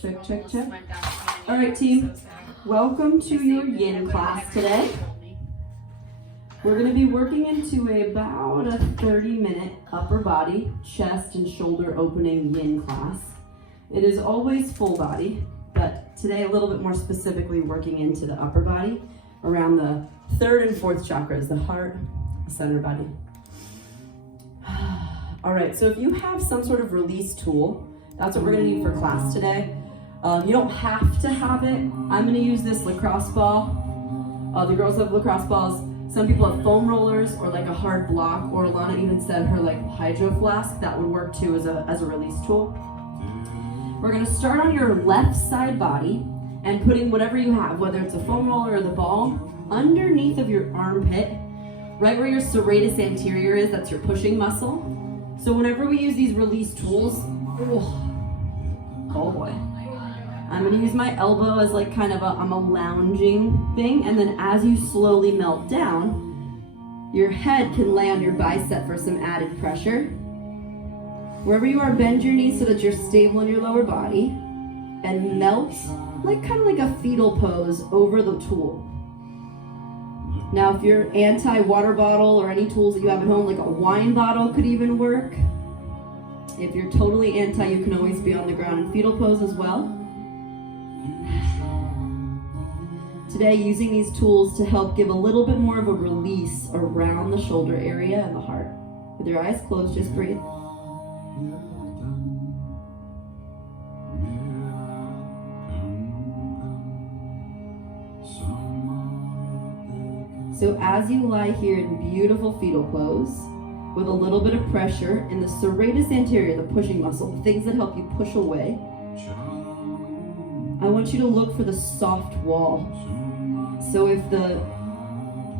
Check, check, check. All right, team. Welcome to your yin class today. We're going to be working into about a 30-minute upper body, chest, and shoulder opening yin class. It is always full body, but today a little bit more specifically working into the upper body around the third and fourth chakras, the heart, the center body. All right, so if you have some sort of release tool, that's what we're going to need for class today. You don't have to have it. I'm going to use this lacrosse ball. The girls have lacrosse balls. Some people have foam rollers or like a hard block, or Alana even said her like hydro flask. That would work too as a release tool. We're going to start on your left side body and putting whatever you have, whether it's a foam roller or the ball, underneath of your armpit, right where your serratus anterior is. That's your pushing muscle. So whenever we use these release tools, oh boy. I'm gonna use my elbow as like kind of I'm a lounging thing, and then as you slowly melt down, your head can lay on your bicep for some added pressure. Wherever you are, bend your knees so that you're stable in your lower body, and melt like kind of like a fetal pose over the tool. Now if you're anti-water bottle or any tools that you have at home, like a wine bottle could even work. If you're totally anti, you can always be on the ground in fetal pose as well. Today, using these tools to help give a little bit more of a release around the shoulder area and the heart. With your eyes closed, just breathe. So as you lie here in beautiful fetal pose, with a little bit of pressure in the serratus anterior, the pushing muscle, the things that help you push away, I want you to look for the soft wall. So if the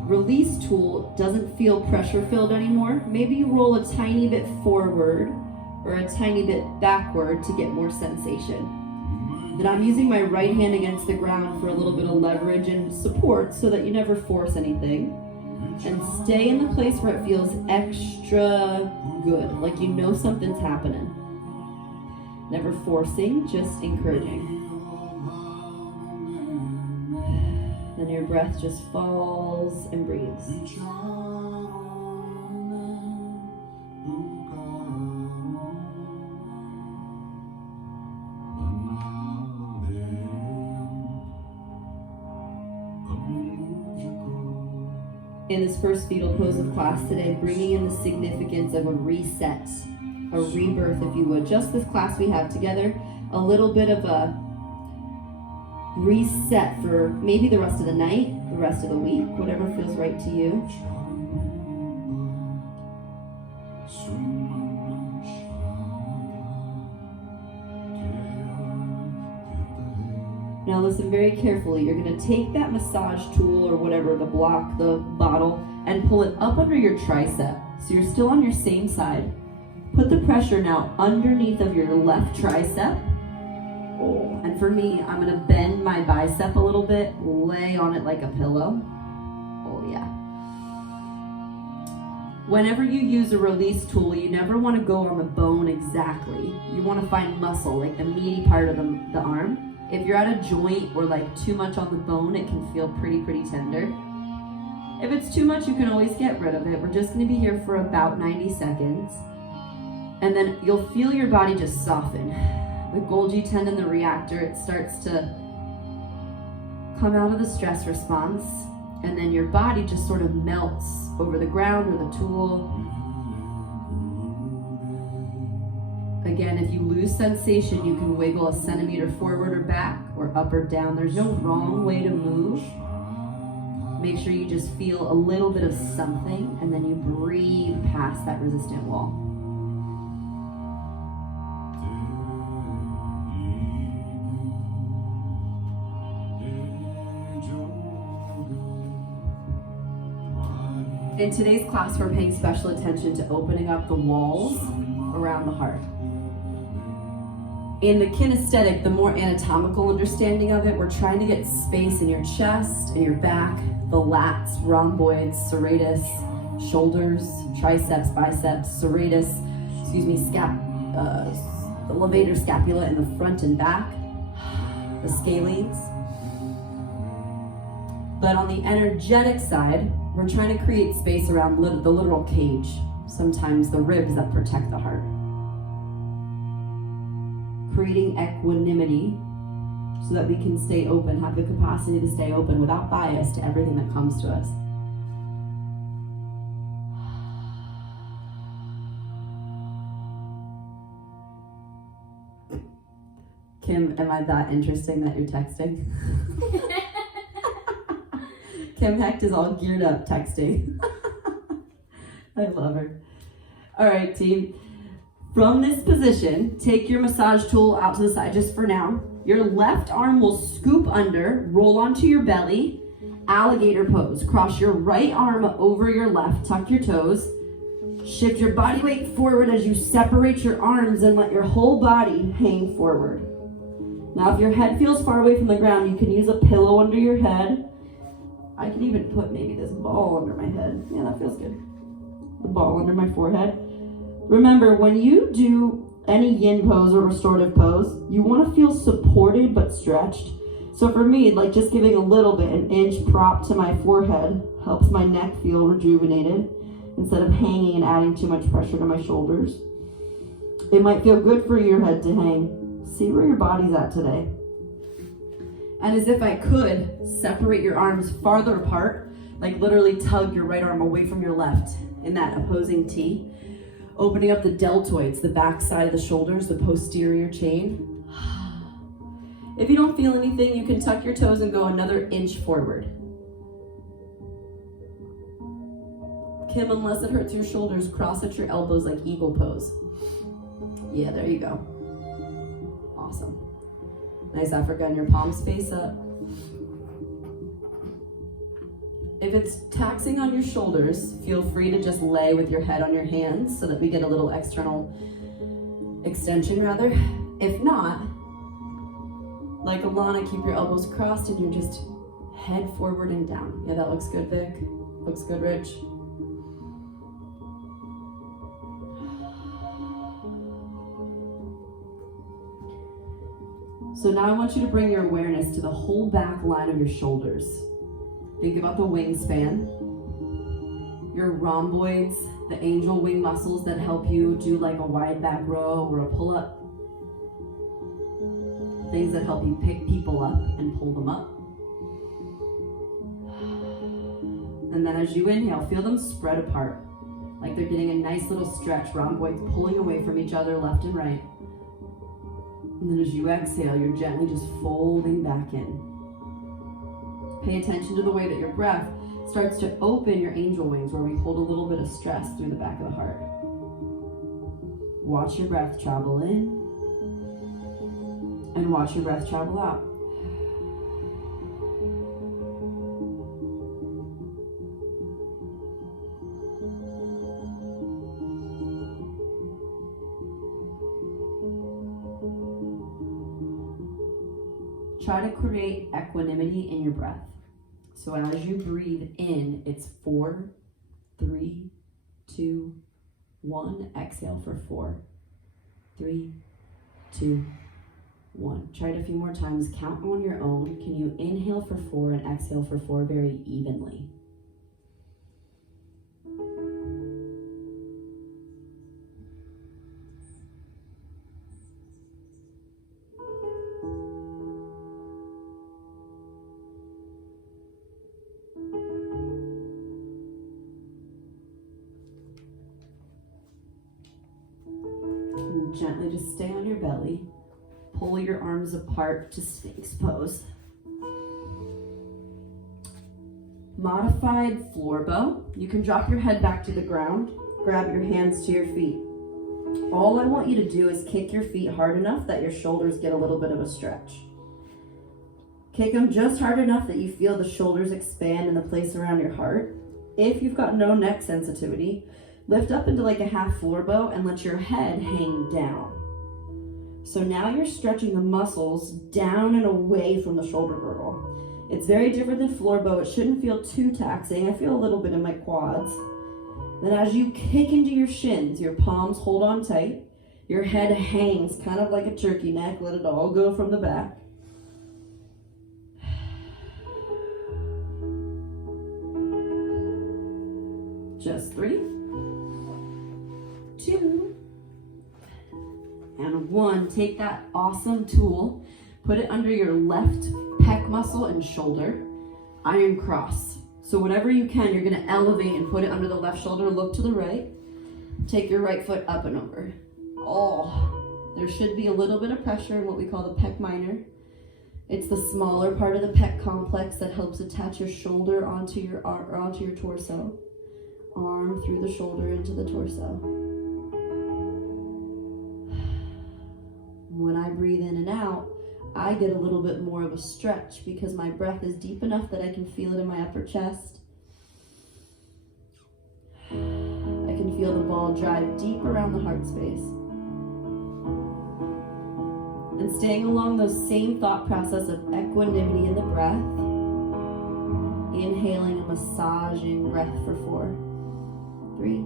release tool doesn't feel pressure filled anymore, maybe you roll a tiny bit forward or a tiny bit backward to get more sensation. Then I'm using my right hand against the ground for a little bit of leverage and support so that you never force anything. And stay in the place where it feels extra good, like you know something's happening. Never forcing, just encouraging. Then your breath just falls and breathes. In this first fetal pose of class today, bringing in the significance of a reset, a rebirth, if you would. Just this class we have together, a little bit of a reset for maybe the rest of the night, the rest of the week, whatever feels right to you. Now listen very carefully. You're going to take that massage tool or whatever, the block, the bottle, and pull it up under your tricep. So you're still on your same side. Put the pressure now underneath of your left tricep. Oh, and for me, I'm going to bend my bicep a little bit, lay on it like a pillow. Oh yeah. Whenever you use a release tool, you never want to go on the bone exactly. You want to find muscle, like the meaty part of the arm. If you're at a joint or like too much on the bone, it can feel pretty tender. If it's too much, you can always get rid of it. We're just going to be here for about 90 seconds. And then you'll feel your body just soften. The Golgi tendon, the reactor, it starts to come out of the stress response, and then your body just sort of melts over the ground or the tool. Again, if you lose sensation, you can wiggle a centimeter forward or back or up or down. There's no wrong way to move. Make sure you just feel a little bit of something, and then you breathe past that resistant wall. In today's class, we're paying special attention to opening up the walls around the heart. In the kinesthetic, the more anatomical understanding of it, we're trying to get space in your chest, in your back, the lats, rhomboids, serratus, shoulders, triceps, biceps, serratus, the levator scapula in the front and back, the scalenes. But on the energetic side, we're trying to create space around the literal cage, sometimes the ribs that protect the heart. Creating equanimity so that we can stay open, have the capacity to stay open without bias to everything that comes to us. Kim, am I that interesting that you're texting? Kim Hecht is all geared up texting. I love her. All right, team. From this position, take your massage tool out to the side just for now. Your left arm will scoop under, roll onto your belly, alligator pose. Cross your right arm over your left, tuck your toes. Shift your body weight forward as you separate your arms and let your whole body hang forward. Now, if your head feels far away from the ground, you can use a pillow under your head. I can even put maybe this ball under my head. Yeah, that feels good. The ball under my forehead. Remember, when you do any yin pose or restorative pose, you want to feel supported but stretched. So for me, like just giving a little bit, an inch prop to my forehead helps my neck feel rejuvenated instead of hanging and adding too much pressure to my shoulders. It might feel good for your head to hang. See where your body's at today. And as if I could, separate your arms farther apart, like literally tug your right arm away from your left in that opposing T. Opening up the deltoids, the back side of the shoulders, the posterior chain. If you don't feel anything, you can tuck your toes and go another inch forward. Kim, unless it hurts your shoulders, cross at your elbows like eagle pose. Yeah, there you go. Awesome. Nice, Africa, and your palms face up. If it's taxing on your shoulders, feel free to just lay with your head on your hands so that we get a little external extension rather. If not, like Alana, keep your elbows crossed and you're just head forward and down. Yeah, that looks good, Vic. Looks good, Rich. So now I want you to bring your awareness to the whole back line of your shoulders. Think about the wingspan, your rhomboids, the angel wing muscles that help you do like a wide back row or a pull-up. Things that help you pick people up and pull them up. And then as you inhale, feel them spread apart, like they're getting a nice little stretch, rhomboids pulling away from each other left and right. And then as you exhale, you're gently just folding back in. Pay attention to the way that your breath starts to open your angel wings, where we hold a little bit of stress through the back of the heart. Watch your breath travel in and watch your breath travel out. Try to create equanimity in your breath. So as you breathe in, it's 4, 3, 2, 1. Exhale for 4, 3, 2, 1. Try it a few more times. Count on your own. Can you inhale for 4 and exhale for 4 very evenly? Gently just stay on your belly. Pull your arms apart to Sphinx pose. Modified floor bow. You can drop your head back to the ground. Grab your hands to your feet. All I want you to do is kick your feet hard enough that your shoulders get a little bit of a stretch. Kick them just hard enough that you feel the shoulders expand in the place around your heart. If you've got no neck sensitivity, lift up into like a half floor bow and let your head hang down. So now you're stretching the muscles down and away from the shoulder girdle. It's very different than floor bow. It shouldn't feel too taxing. I feel a little bit in my quads. Then as you kick into your shins, your palms hold on tight. Your head hangs kind of like a turkey neck. Let it all go from the back. Just 3, 2, and 1. Take that awesome tool, put it under your left pec muscle and shoulder, iron cross. So whatever you can, you're gonna elevate and put it under the left shoulder, look to the right, take your right foot up and over. Oh, there should be a little bit of pressure in what we call the pec minor. It's the smaller part of the pec complex that helps attach your shoulder onto your arm, or onto your torso. Arm through the shoulder into the torso. When I breathe in and out, I get a little bit more of a stretch because my breath is deep enough that I can feel it in my upper chest. I can feel the ball drive deep around the heart space. And staying along those same thought process of equanimity in the breath, inhaling a massaging breath for 4, 3,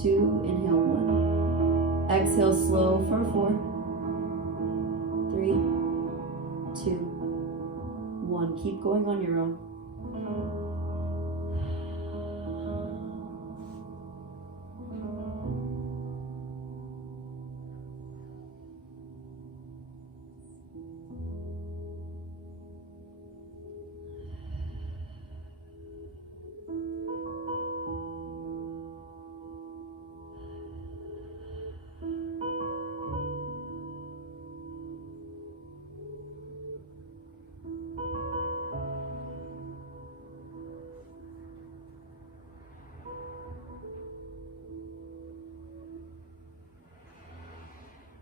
2, inhale 1. Exhale slow for 4, 3, 2, 1. Keep going on your own.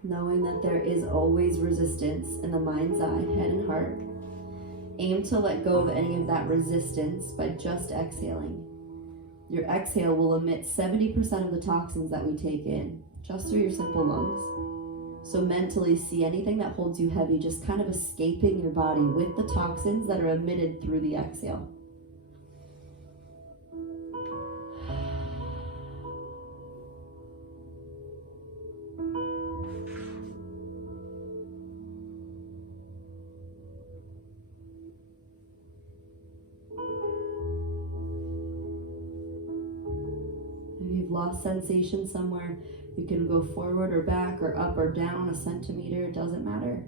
Knowing that there is always resistance in the mind's eye, head and heart. Aim to let go of any of that resistance by just exhaling. Your exhale will emit 70% of the toxins that we take in, just through your simple lungs. So mentally see anything that holds you heavy just kind of escaping your body with the toxins that are emitted through the exhale. Lost sensation somewhere, you can go forward or back or up or down a centimeter, it doesn't matter.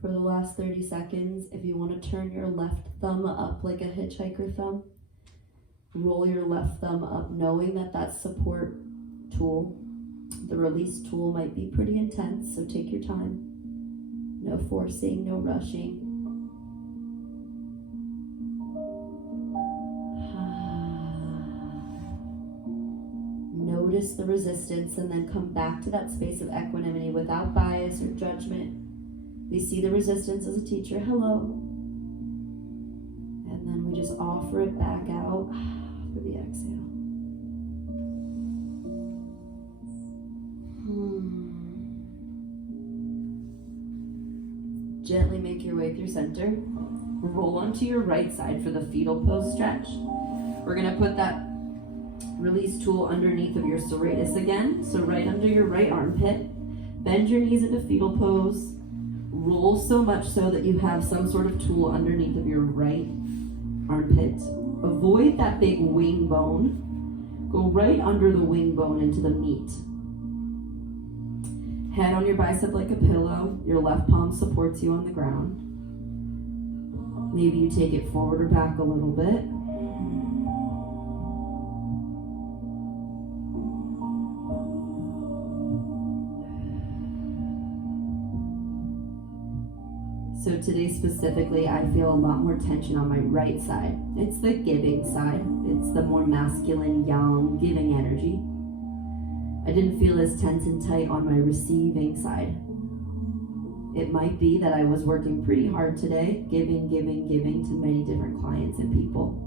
For the last 30 seconds, if you want to turn your left thumb up like a hitchhiker thumb, roll your left thumb up knowing that that support tool, the release tool, might be pretty intense, so take your time. No forcing, no rushing. Notice the resistance and then come back to that space of equanimity without bias or judgment. We see the resistance as a teacher, hello. And then we just offer it back out for the exhale. Gently make your way through center. Roll onto your right side for the fetal pose stretch. We're gonna put that release tool underneath of your serratus again. So right under your right armpit. Bend your knees into fetal pose. Roll so much so that you have some sort of tool underneath of your right armpit. Avoid that big wing bone. Go right under the wing bone into the meat. Head on your bicep like a pillow. Your left palm supports you on the ground. Maybe you take it forward or back a little bit. So today specifically, I feel a lot more tension on my right side. It's the giving side. It's the more masculine, yang, giving energy. I didn't feel as tense and tight on my receiving side. It might be that I was working pretty hard today, giving to many different clients and people.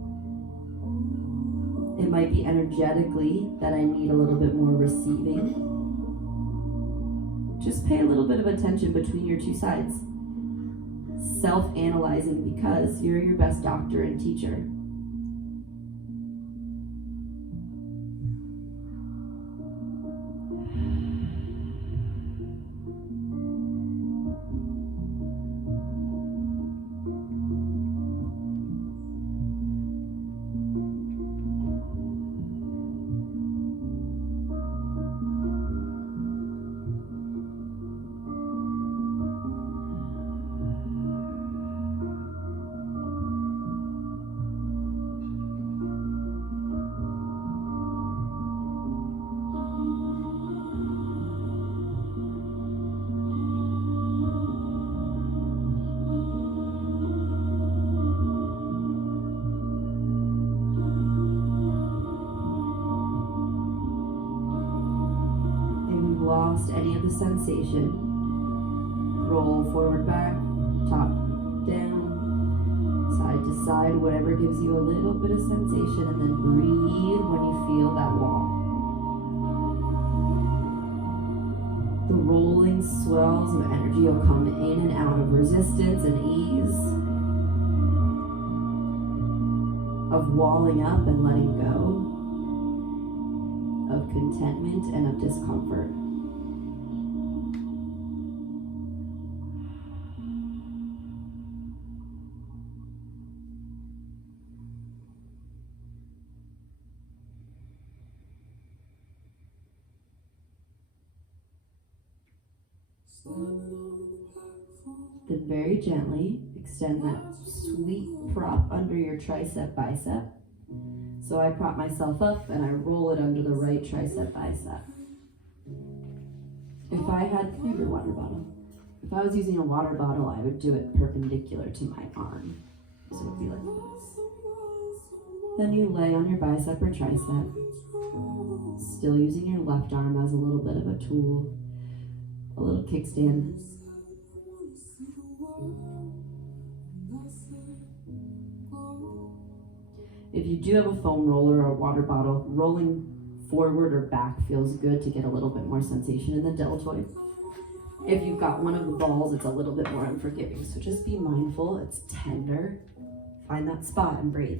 It might be energetically that I need a little bit more receiving. Just pay a little bit of attention between your two sides. Self-analyzing, because you're your best doctor and teacher. Lost any of the sensation. Roll forward, back, top, down, side to side, whatever gives you a little bit of sensation, and then breathe when you feel that wall. The rolling swells of energy will come in and out of resistance and ease, of walling up and letting go, of contentment and of discomfort. Then very gently extend that sweet prop under your tricep bicep. So I prop myself up and I roll it under the right tricep bicep. If I had, maybe a water bottle. If I was using a water bottle, I would do it perpendicular to my arm. So it would be like this. Then you lay on your bicep or tricep, still using your left arm as a little bit of a tool, a little kickstand. If you do have a foam roller or a water bottle, rolling forward or back feels good to get a little bit more sensation in the deltoid. If you've got one of the balls, it's a little bit more unforgiving. So just be mindful, it's tender. Find that spot and breathe.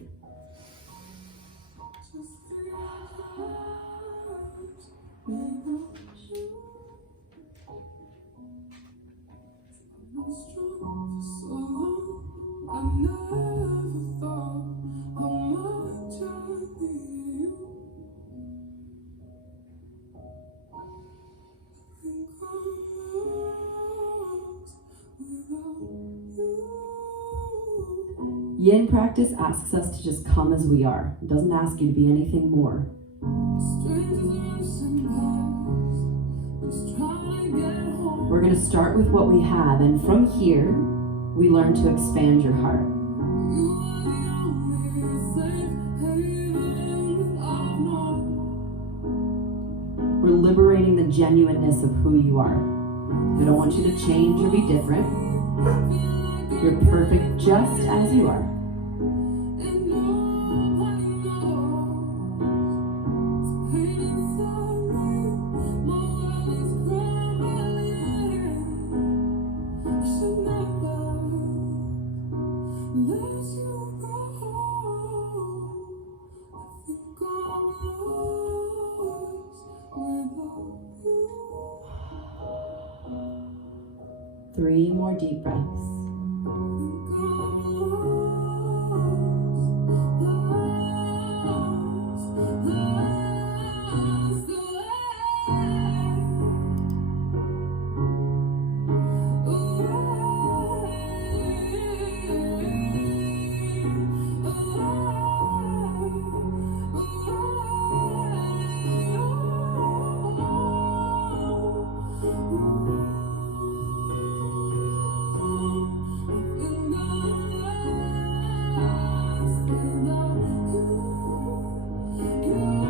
Yin practice asks us to just come as we are. It doesn't ask you to be anything more. We're going to start with what we have, and from here, we learn to expand your heart. We're liberating the genuineness of who you are. We don't want you to change or be different. You're perfect just as you are. Three more deep breaths.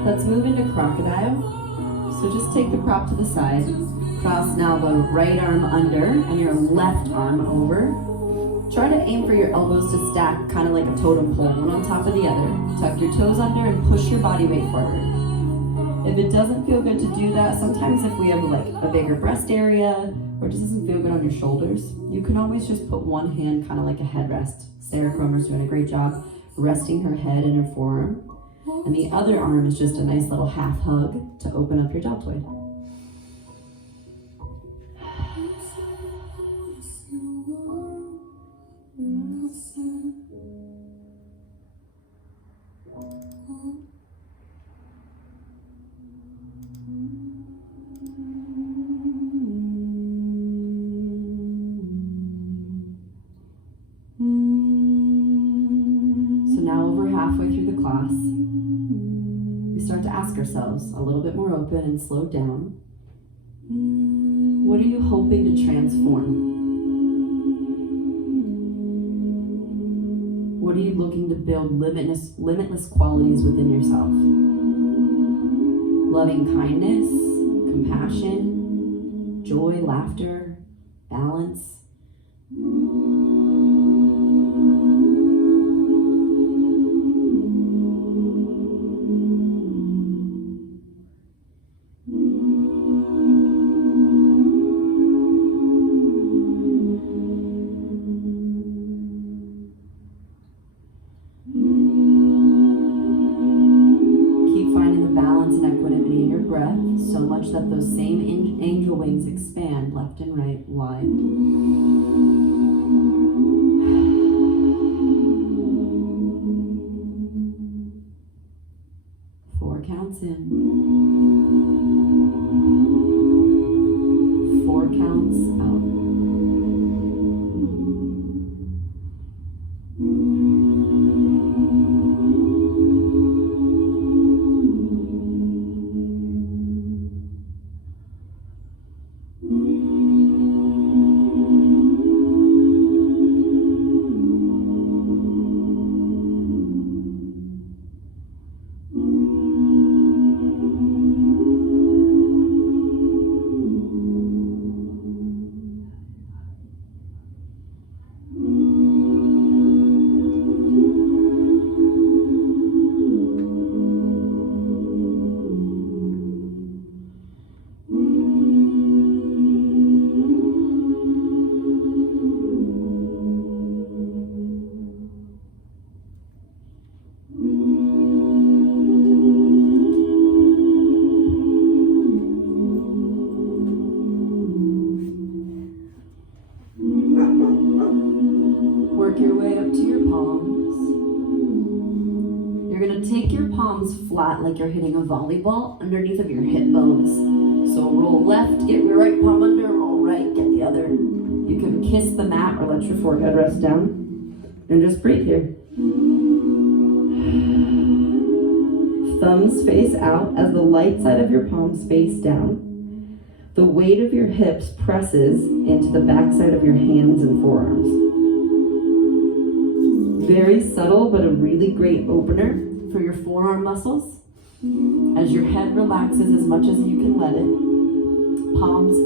Let's move into crocodile. So just take the prop to the side. Cross now the right arm under and your left arm over. Try to aim for your elbows to stack kind of like a totem pole, one on top of the other. Tuck your toes under and push your body weight forward. If it doesn't feel good to do that, sometimes if we have like a bigger breast area or it just doesn't feel good on your shoulders, you can always just put one hand kind of like a headrest. Sarah Cromer's doing a great job resting her head in her forearm. And the other arm is just a nice little half hug to open up your deltoid. So now over halfway through the class, we start to ask ourselves, a little bit more open and slowed down, what are you hoping to transform? What are you looking to build limitless qualities within yourself? Loving kindness, compassion, joy, laughter, balance. So much that those same angel wings expand left and right, wide. 4 counts in. 4 counts out. Work your way up to your palms. You're going to take your palms flat like you're hitting a volleyball underneath of your hip bones. So roll left, get your right palm under, roll right, get the other. You can kiss the mat or let your forehead rest down. And just breathe here. Thumbs face out as the light side of your palms face down. The weight of your hips presses into the backside of your hands and forearms. Very subtle, but a really great opener for your forearm muscles. As your head relaxes as much as you can let it. Palms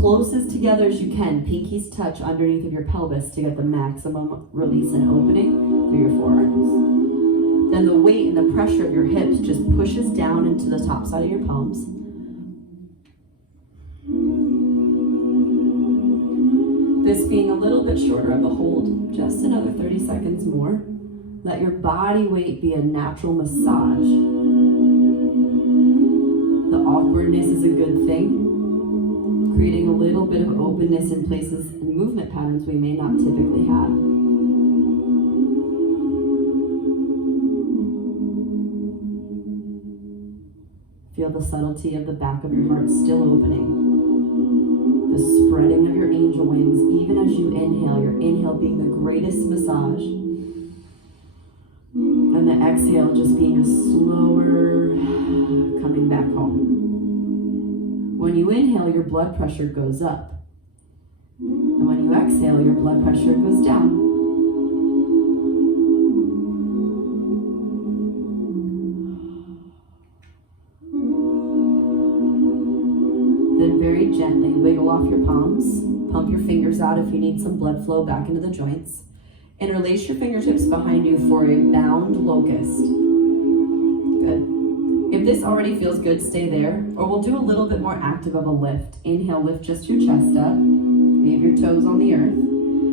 closest together as you can. Pinkies touch underneath of your pelvis to get the maximum release and opening through your forearms. Then the weight and the pressure of your hips just pushes down into the top side of your palms. This being a little bit shorter of a hold, just another 30 seconds more. Let your body weight be a natural massage. The awkwardness is a good thing, creating a little bit of openness in places and movement patterns we may not typically have. Feel the subtlety of the back of your heart still opening. The spreading of your angel wings, even as you inhale, your inhale being the greatest massage. And the exhale just being a slower coming back home. When you inhale, your blood pressure goes up. And when you exhale, your blood pressure goes down. Then very gently wiggle off your palms. Pump your fingers out if you need some blood flow back into the joints. Interlace your fingertips behind you for a bound locust. Good. If this already feels good, stay there. Or we'll do a little bit more active of a lift. Inhale, lift just your chest up. Leave your toes on the earth.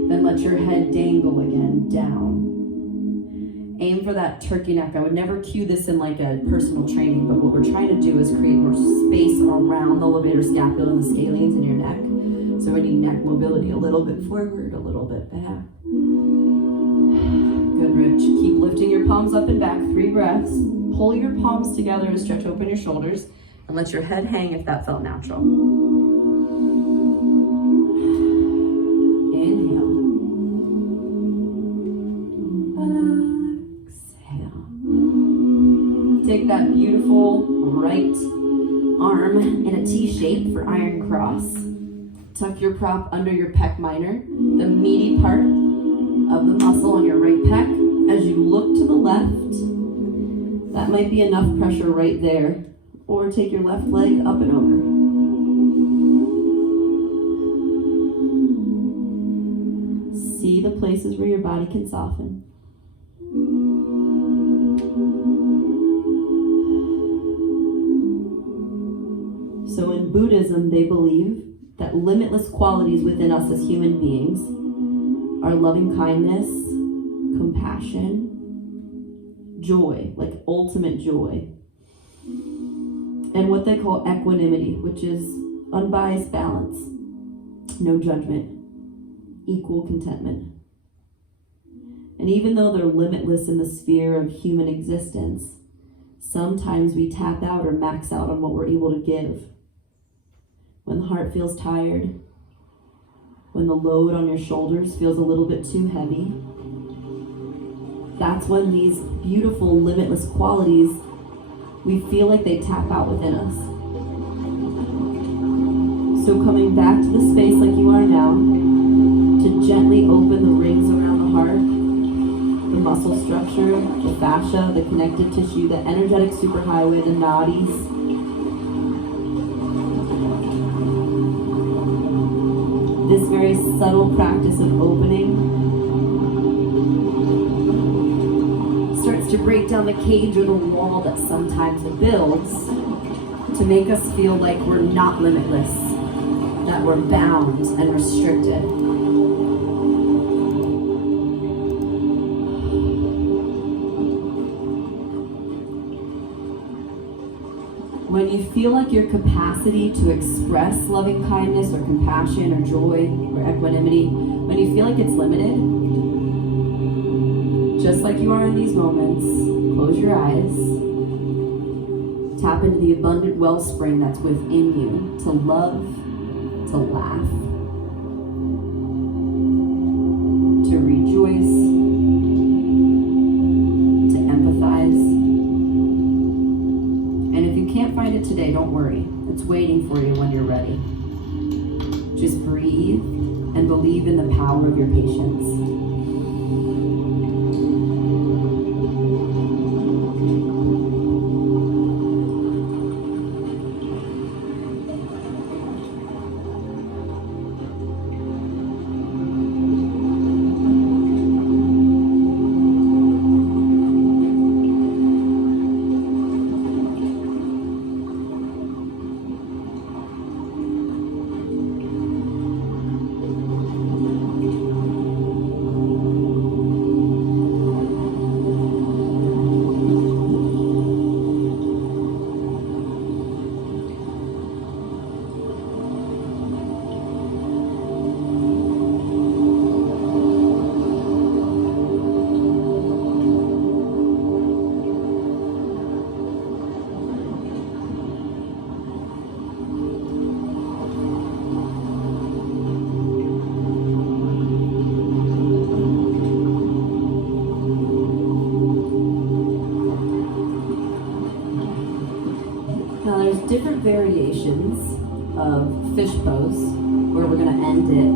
Then let your head dangle again, down. Aim for that turkey neck. I would never cue this in like a personal training, but what we're trying to do is create more space around the levator scapula and the scalenes in your neck. So we need neck mobility, a little bit forward, a little bit back. Good, Rich. Keep lifting your palms up and back, 3 breaths. Pull your palms together to stretch open your shoulders and let your head hang if that felt natural. Inhale. Exhale. Take that beautiful right arm in a T shape for iron cross. Tuck your prop under your pec minor, the meaty part of the muscle on your right pec. As you look to the left, that might be enough pressure right there. Or take your left leg up and over. See the places where your body can soften. So in Buddhism, they believe that limitless qualities within us as human beings are loving kindness, compassion, joy, like ultimate joy, and what they call equanimity, which is unbiased balance, no judgment, equal contentment. And even though they're limitless in the sphere of human existence, sometimes we tap out or max out on what we're able to give. When the heart feels tired, when the load on your shoulders feels a little bit too heavy, that's when these beautiful, limitless qualities, we feel like they tap out within us. So coming back to the space like you are now, to gently open the rings around the heart, the muscle structure, the fascia, the connective tissue, the energetic superhighway, the nadis. This very subtle practice of opening starts to break down the cage or the wall that sometimes it builds to make us feel like we're not limitless, that we're bound and restricted. When you feel like your capacity to express loving kindness or compassion or joy or equanimity, when you feel like it's limited, just like you are in these moments, close your eyes, tap into the abundant wellspring that's within you to love, to laugh, to rejoice, to empathize. And if you can't find it today, don't worry. It's waiting for you when you're ready. Just breathe and believe in the power of your patience. Different variations of fish pose where we're going to end it.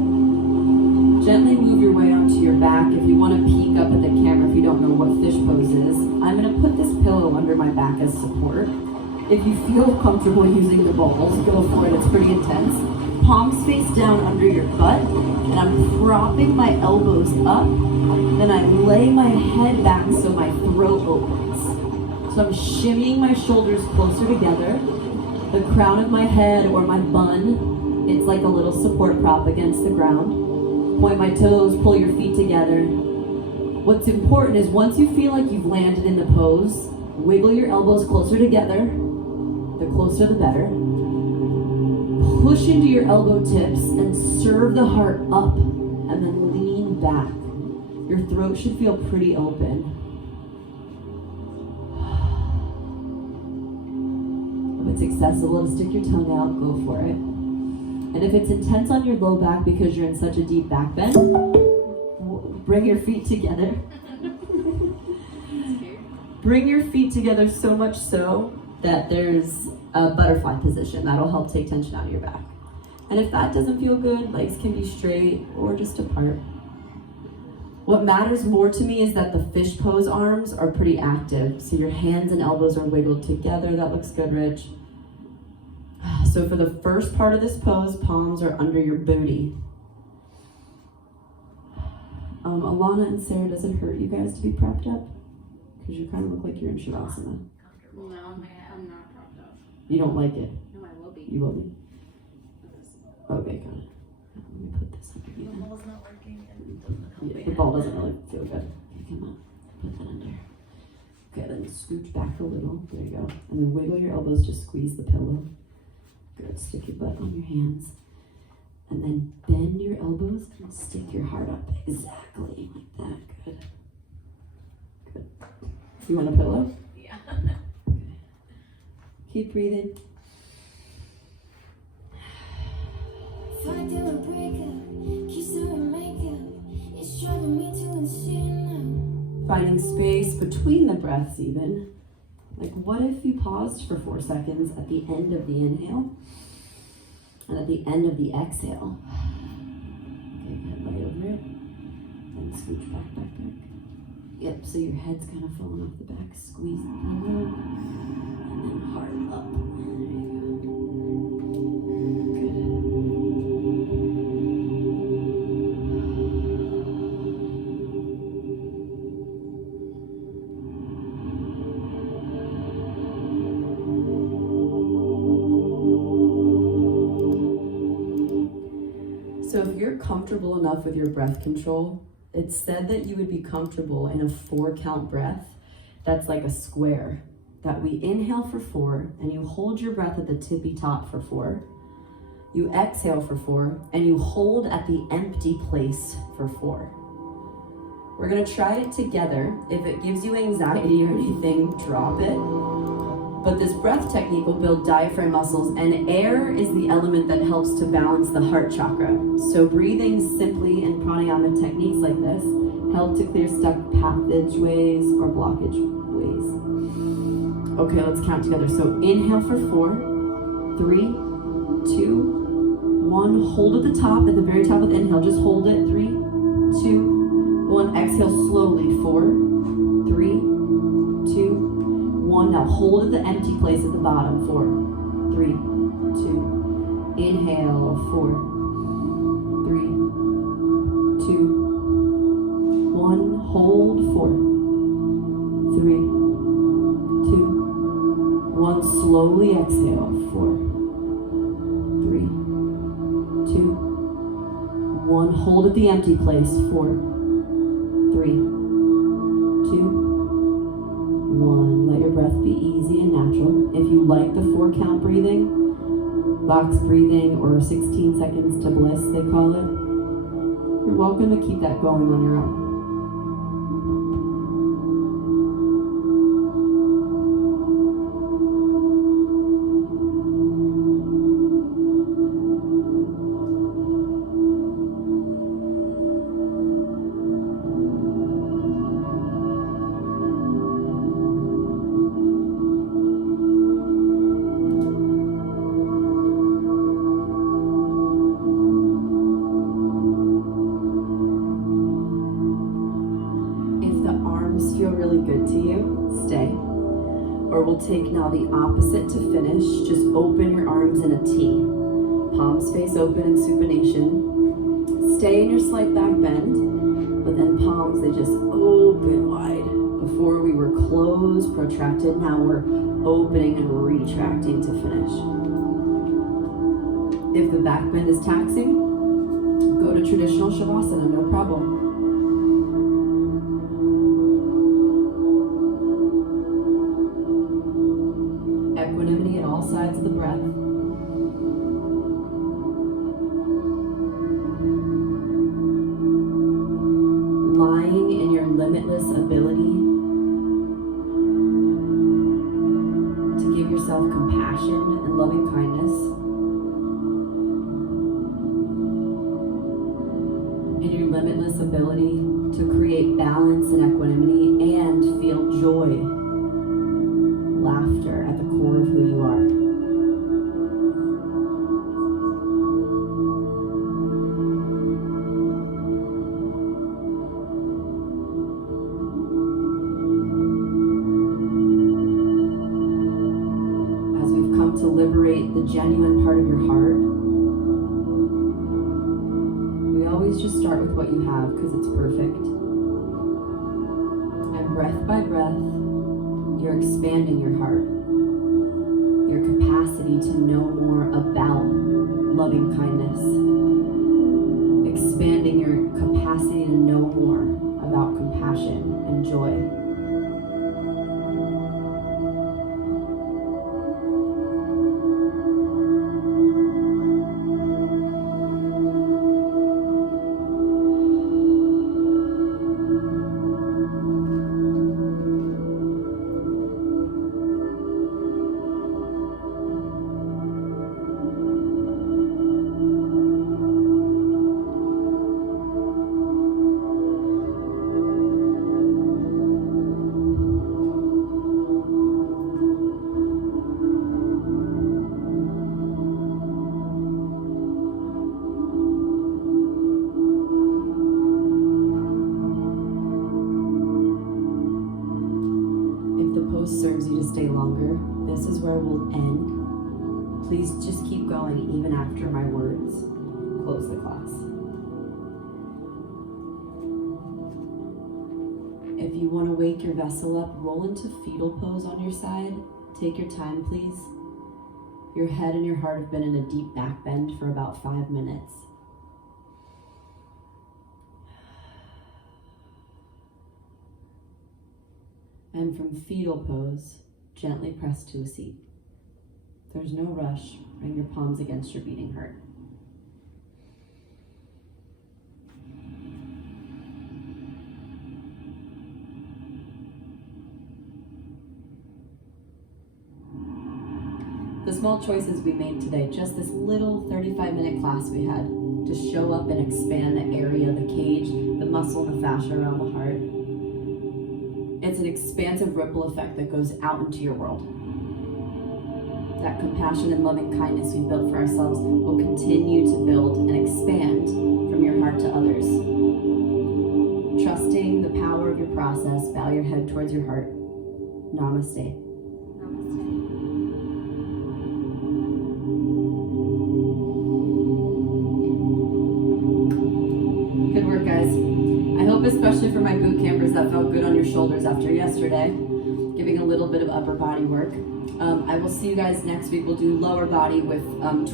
Gently move your way onto your back. If you want to peek up at the camera if you don't know what fish pose is, I'm going to put this pillow under my back as support. If you feel comfortable using the balls, go for it. It's pretty intense. Palms face down under your butt, and I'm propping my elbows up. Then I lay my head back so my throat opens. So So I'm shimmying my shoulders closer together. The crown of my head or my bun, it's like a little support prop against the ground. Point my toes, pull your feet together. What's important is once you feel like you've landed in the pose, wiggle your elbows closer together. The closer the better. Push into your elbow tips and serve the heart up and then lean back. Your throat should feel pretty open. If it's accessible to stick your tongue out, go for it. And if it's intense on your low back because you're in such a deep back bend, bring your feet together. Bring your feet together so much so that there's a butterfly position. That'll help take tension out of your back. And if that doesn't feel good, legs can be straight or just apart. What matters more to me is that the fish pose arms are pretty active. So your hands and elbows are wiggled together. That looks good, Rich. So for the first part of this pose, palms are under your booty. Alana and Sarah, does it hurt you guys to be prepped up? Because you kind of look like you're in Shavasana. No, I'm not propped up. You don't like it? No, I will be. You will be? Okay, got it. Let me put this under you. The ball's not working and it doesn't help me. The ball doesn't really feel good. Okay, come on. Put that under. Okay, then scooch back a little. There you go. And then wiggle your elbows, just squeeze the pillow. Good. Stick your butt on your hands. And then bend your elbows and stick your heart up. Exactly like that. Good. Good. You want a pillow? Yeah. Okay. Keep breathing. Finding space between the breaths even. Like what if you paused for 4 seconds at the end of the inhale and at the end of the exhale? Okay, head light over it. And scooch back. Yep, so your head's kind of falling off the back. Squeeze the pillow. And then heart up. There you go. Good. So if you're comfortable enough with your breath control, it's said that you would be comfortable in a 4-count breath that's like a square. That we inhale for 4, and you hold your breath at the tippy top for 4. You exhale for 4, and you hold at the empty place for 4. We're gonna try it together. If it gives you anxiety or anything, drop it. But this breath technique will build diaphragm muscles, and air is the element that helps to balance the heart chakra. So breathing simply in pranayama techniques like this help to clear stuck passageways or blockage ways. Okay, let's count together. So inhale for 4, 3, 2, 1. Hold at the top, at the very top of the inhale. Just hold it. 3, 2, 1. Exhale slowly. 4, 3, 2, 1. Now hold at the empty place at the bottom. 4, 3, 2. Inhale. 4, 3, 2, 1. Hold. 4, 3, 2, 1. Slowly exhale. 4, 3, 2, 1. Hold at the empty place. 4, 3, 2, 1. Let your breath be easy and natural. If you like the 4-count breathing, box breathing, or 16 seconds to bliss, they call it, you're welcome to keep that going on your own. Feel really good to you, stay. Or we'll take now the opposite to finish. Just open your arms in a T. Palms face open in supination. Stay in your slight back bend, but then palms, they just open wide. Before we were closed pose, protracted. Now we're opening and retracting to finish. If the back bend is taxing, go to traditional Shavasana, no problem. Equanimity at all sides of the breath. Lying in your limitless ability to give yourself compassion and loving kindness. In your limitless ability to create balance and equanimity and feel joy, laughter at the core of who you are. To liberate the genuine part of your heart, we always just start with what you have because it's perfect. And breath by breath, you're expanding your heart, your capacity to know more about loving kindness, expanding your capacity to know more about compassion and joy. Serves you to stay longer, this is where we'll end. Please just keep going even after my words close the class. If you want to wake your vessel up, roll into fetal pose on your side. Take your time, please. Your head and your heart have been in a deep back bend for about 5 minutes. And from fetal pose, gently press to a seat. There's no rush. Bring your palms against your beating heart. The small choices we made today, just this little 35-minute class we had to show up and expand the area, the cage, the muscle, the fascia around the heart. It's an expansive ripple effect that goes out into your world. That compassion and loving kindness we built for ourselves will continue to build and expand from your heart to others. Trusting the power of your process, bow your head towards your heart. Namaste. Good work, guys. I hope especially for my boot campers that felt good on your shoulders after yesterday, giving a little bit of upper body work. I will see you guys next week. We'll do lower body with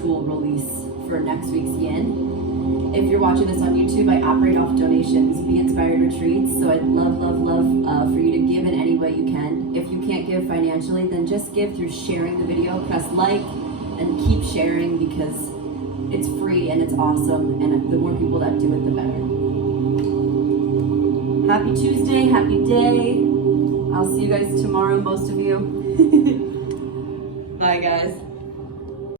tool release for next week's yin. If you're watching this on YouTube, I operate off donations, Be Inspired Retreats, so I'd love for you to give in any way you can. If you can't give financially, then just give through sharing the video. Press like and keep sharing because it's free and it's awesome, and the more people that do it, the better. Happy Tuesday, happy day. I'll see you guys tomorrow, most of you. Bye, guys.